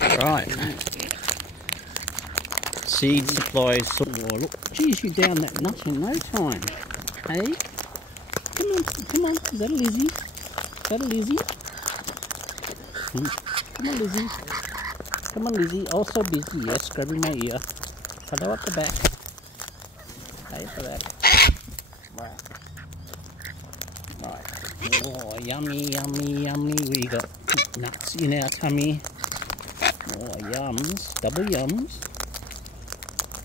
Right. Seed supplies. Oh, look, geez, you down that nut in no time. Hey? Come on, come on. Is that a Lizzie? Is that a Lizzie? Come on, Lizzie. Come on, Lizzie. Oh, so busy. Yes, grabbing my ear. Hello at the back. Hey, at the back. Right. Right. Oh, yummy, yummy, yummy. We got nuts in our tummy. Oh, yums. Double yums.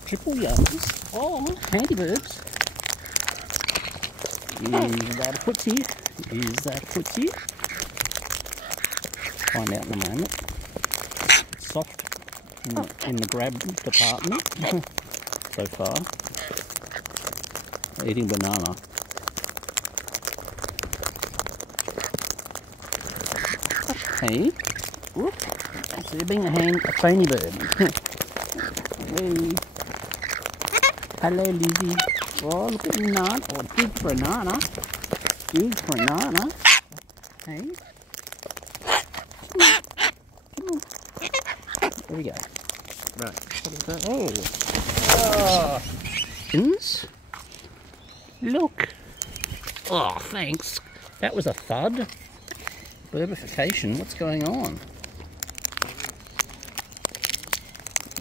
Triple yums. Oh, handy birds. Is that a footsie? Is that a footsie? Find out in a moment. Soft in the grab department so far. Eating banana. Hey, whoop! So you're being a phony bird. Hey. Hello, Lizzie. Oh, look at the nut. Oh, big banana. Big banana. Hey. Come on. There we go. Right. What is that? Oh. Pins. Look. Oh, thanks. That was a thud. Birdification. What's going on?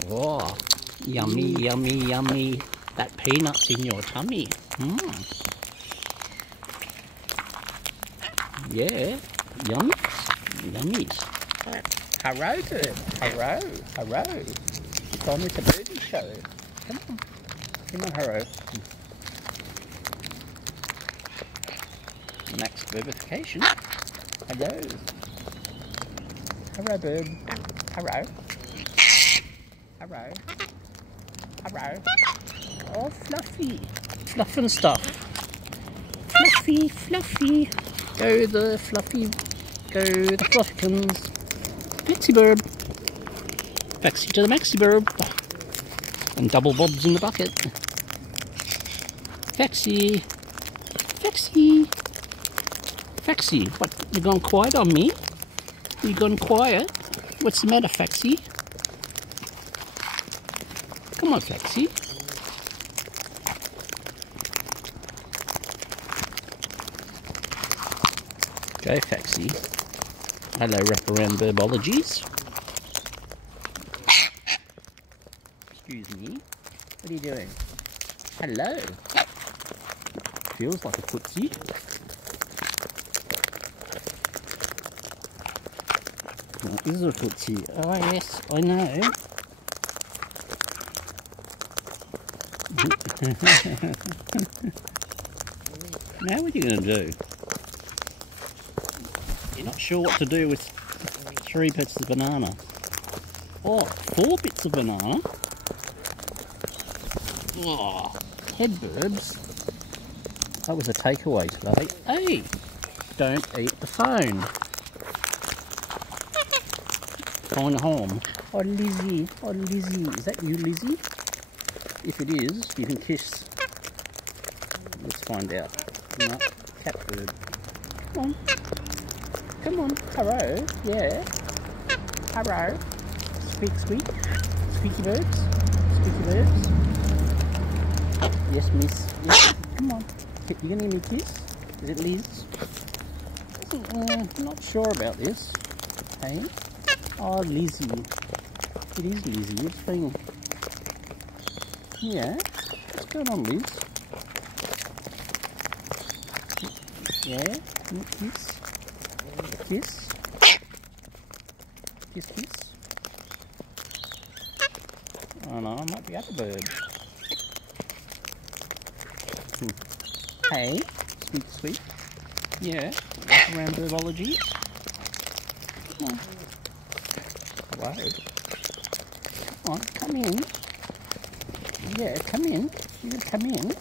Oh, yummy, yummy, yummy. That peanut's in your tummy. Yeah, yummy, yummies. Hello, bird. Hello, hello. It's on with the birdie show. Come on, come on, hello. Max birdification. Hello. Hello, bird. Hello. Hello. Hello. Oh, fluffy. Fluff and stuff. Fluffy, fluffy. Go the fluffy. Go the fluffykins. Maxi bird. Maxi to the maxi bird. And double bobs in the bucket. Faxi. Faxi. Faxi. What? You gone quiet on me? You gone quiet? What's the matter, Faxi? Come on, Faxi. Go, Faxi. Hello, wraparound birbologies. Excuse me. What are you doing? Hello. Feels like a footsie. What is a footsie? Oh yes, I know. Now what are you going to do? You're not sure what to do with 3 bits of banana. Oh, 4 bits of banana. Oh, headburbs. That was a takeaway today. Hey, don't eat the phone. Phone home. Oh, Lizzie. Oh, Lizzie. Is that you, Lizzie? If it is, you can kiss. Let's find out. No, cat bird. Come on. Come on. Hello. Yeah. Hello. Squeak, squeak. Squeaky birds. Squeaky birds. Yes, miss. Yes. Come on. You gonna give me a kiss? Is it Liz? I'm not sure about this. Hey. Oh, Lizzie. It is Lizzie. It's been... Yeah. What's going on, Liz? Yeah. Kiss. Kiss. Kiss, kiss. Oh no, I might be up a bird. Hey. Sweet, sweet. Yeah. Walk around birdology. Come on. Hello. Come on, come in. Yeah, come in. You can come in.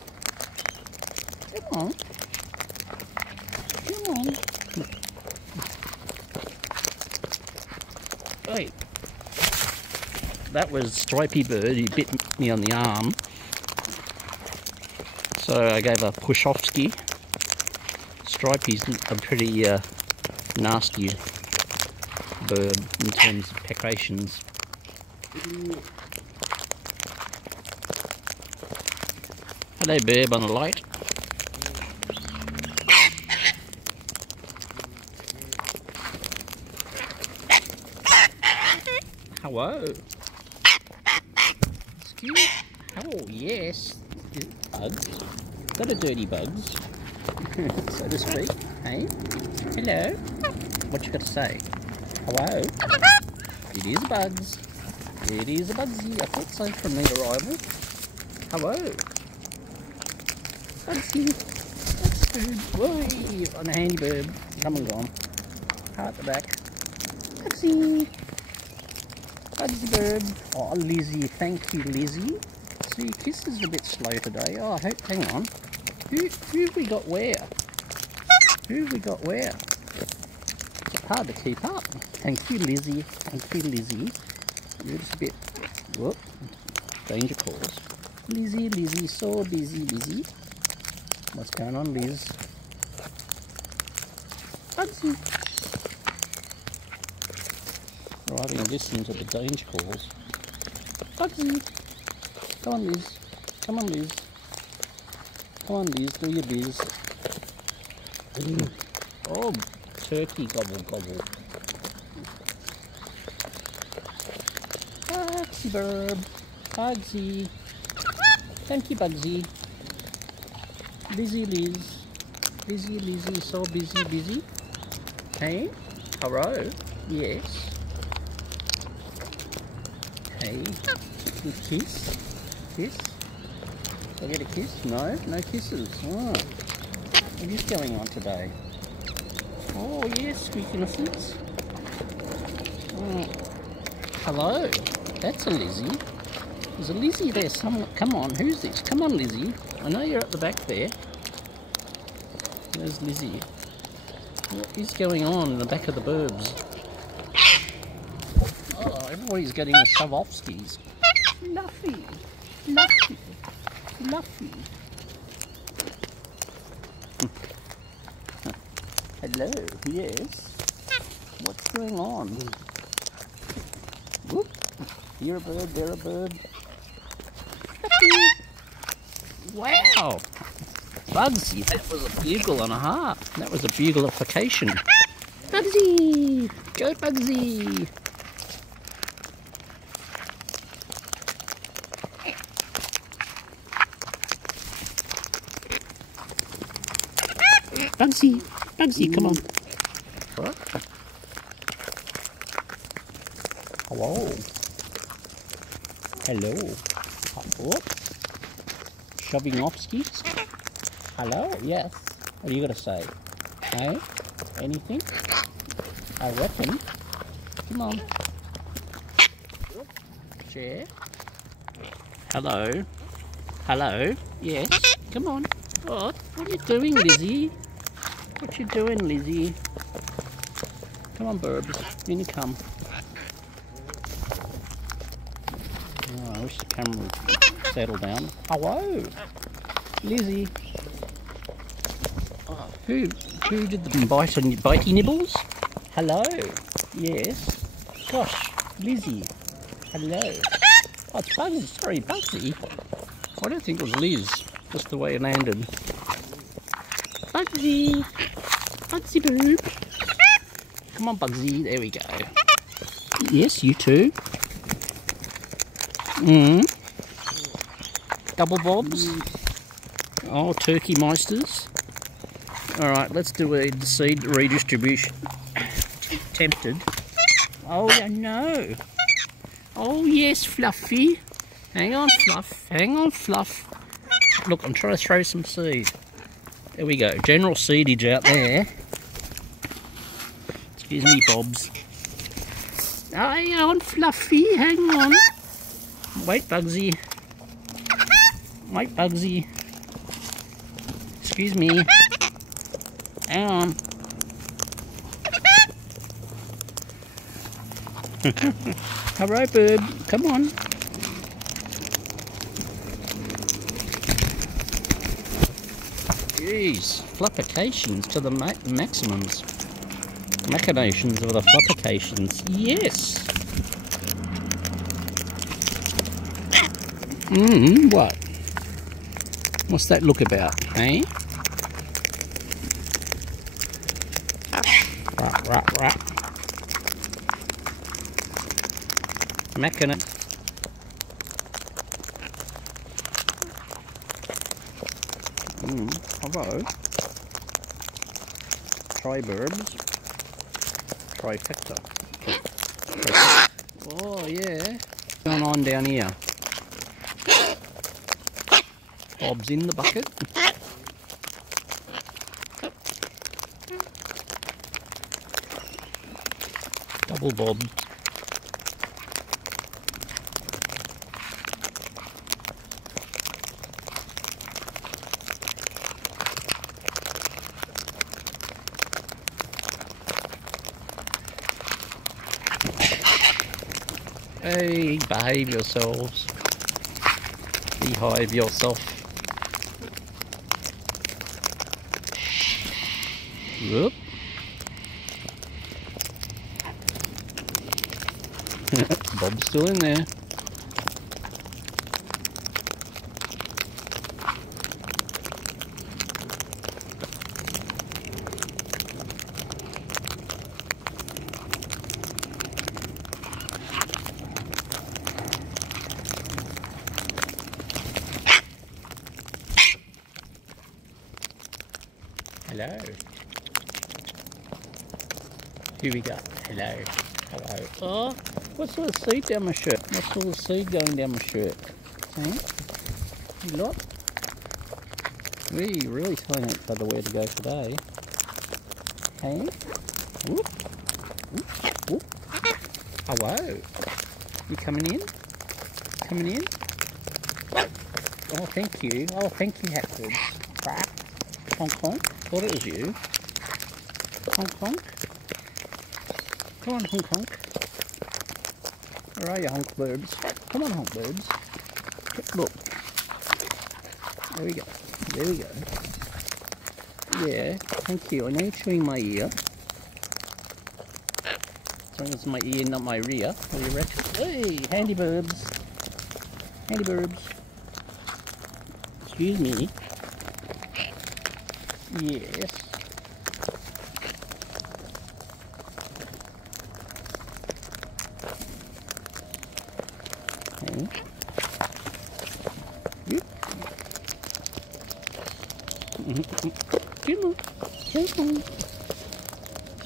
Come on. Come on. Wait. That was Stripey Bird. He bit me on the arm. So I gave a bird in terms of peccariations. Hello, bird on the light. Hello. Excuse me. Oh, yes. Bugs. Got a dirty bugs, so to speak. Hey? Hello? What you got to say? Hello? It is bugs. It is a bugsy. I thought so from the arrival. Hello? Bugsy. That's good. Whoa, on a handy bird. Come and gone. Heart at the back. Bugsy. Bugsy bird. Oh, Lizzie. Thank you, Lizzie. So your kiss is a bit slow today. Oh, hang on. Who have we got where? Who have we got where? It's hard to keep up. Thank you, Lizzie. Thank you, Lizzie. You're just a bit... Whoop. Danger calls. Lizzie, Lizzie, so busy. What's going on, Liz? Bugsy. We're having a listen to the danger calls. Bugsy. Come on, Liz. Come on, Liz. Come on, Liz. Do your biz. Oh, turkey gobble gobble. Bugsy bird. Bugsy. Thank you, Bugsy. Lizzie, Liz. Lizzie, Lizzie, so busy. Hey? Hello? Yes. Hey? Good kiss? Kiss? Did I get a kiss? No? No kisses. Oh. What is going on today? Oh, yes, squeakiness. Oh. Hello? That's a Lizzie. There's a Lizzie there somewhere. Come on, who's this? Come on, Lizzie. I know you're at the back there. There's Lizzie. What is going on in the back of the burbs? Oh, everybody's getting the Shavovskis. Fluffy. Fluffy. Fluffy. Hello, yes. What's going on? Whoop. Here a bird, there a bird. Wow! Bugsy, that was a bugle and a half. That was a bugleification. Bugsy! Go Bugsy! Bugsy! Bugsy, come on. What? Hello. Hello. What? Shoving off skis? Hello? Yes. What are you going to say? Hey? Anything? I reckon. Come on. Chair. Hello. Hello. Yes. Come on. What? What are you doing, Lizzie? What you doing, Lizzie? Come on, burbs. In you come. Oh, I wish the camera would settle down. Hello, Lizzie. Oh, who did the bitey nibbles? Hello. Yes. Gosh, Lizzie. Hello. Oh, it's Bugsy. Sorry, Bugsy. I don't think it was Liz. Just the way it landed. Bugsy. Bugsy boob. Come on, Bugsy. There we go. Yes, you too. Double bobs. Oh, turkey meisters. Alright, let's do a seed redistribution. Tempted. Oh, no. Oh, yes, Fluffy. Hang on, Fluff. Hang on, Fluff. Look, I'm trying to throw some seed. There we go. General seedage out there. Excuse me, Bobs. Hang on, Fluffy. Hang on. Wait, Bugsy. Wait, Bugsy. Excuse me. Hang on. Hello, bird. Come on. Jeez, flappications to the maximums. Machinations of the fluppications. Yes. What? What's that look about, eh? Right. Machina. Hello. Triburbs. Trifecta. Oh yeah. What's going on down here? Bob's in the bucket. Double bob. Hey, behave yourselves. Behave yourself. Whoop. Bob's still in there. Hello. Here we go. Hello. Hello. Oh, what sort of seed down my shirt? What sort of seed going down my shirt? Hey? You lot? We really telling each other where to go today. Hey? Whoop. Whoop. Whoop. Hello. You coming in? Coming in? Oh, thank you. Oh, thank you, Hatford. Crap. Honk honk. Thought it was you. Honk honk. Come on, honk honk. Where are you, honk birds? Come on, honk birds. Look. There we go. There we go. Yeah, thank you. I know you're chewing my ear. As long as it's my ear, not my rear. What do you reckon? Hey, handy burbs. Handy burbs. Excuse me. Yes. Okay. Yep. Come on.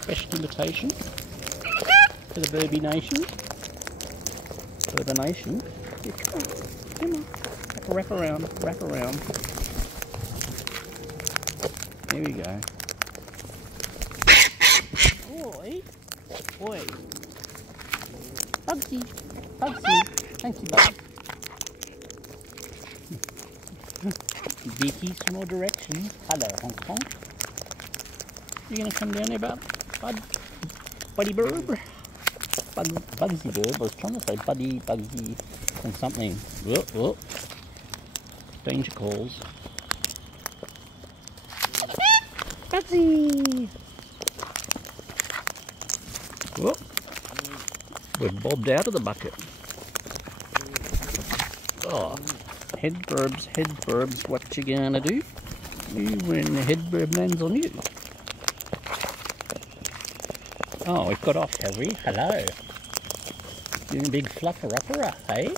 Special invitation to the Burby Nation. Burby Nation. Yeah, come on. Wrap around. Wrap around. There we go. Oi. Oi. Bugsy. Bugsy. Thank you, Bug. Beaky's from all directions. Hello, Hong Kong. You gonna come down there, Bud? Buddy Burb? Bugsy Burb. I was trying to say Buddy, Bugsy, and something. Whoop, whoop. Danger calls. Bugsy! Whoop. We've bobbed out of the bucket. Oh, head burbs, what you gonna do? When the head burb lands on you. Oh, we've got off, have we? Hello. Doing a big fluffer-upper, hey?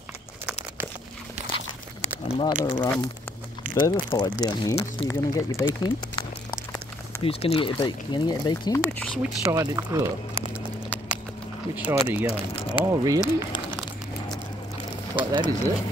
I'm rather burbified down here, so you're gonna get your beak in? Who's gonna get your beak? You gonna get your beak in? Which side? Oh. Which side are you going? Oh, really? Like that, is it?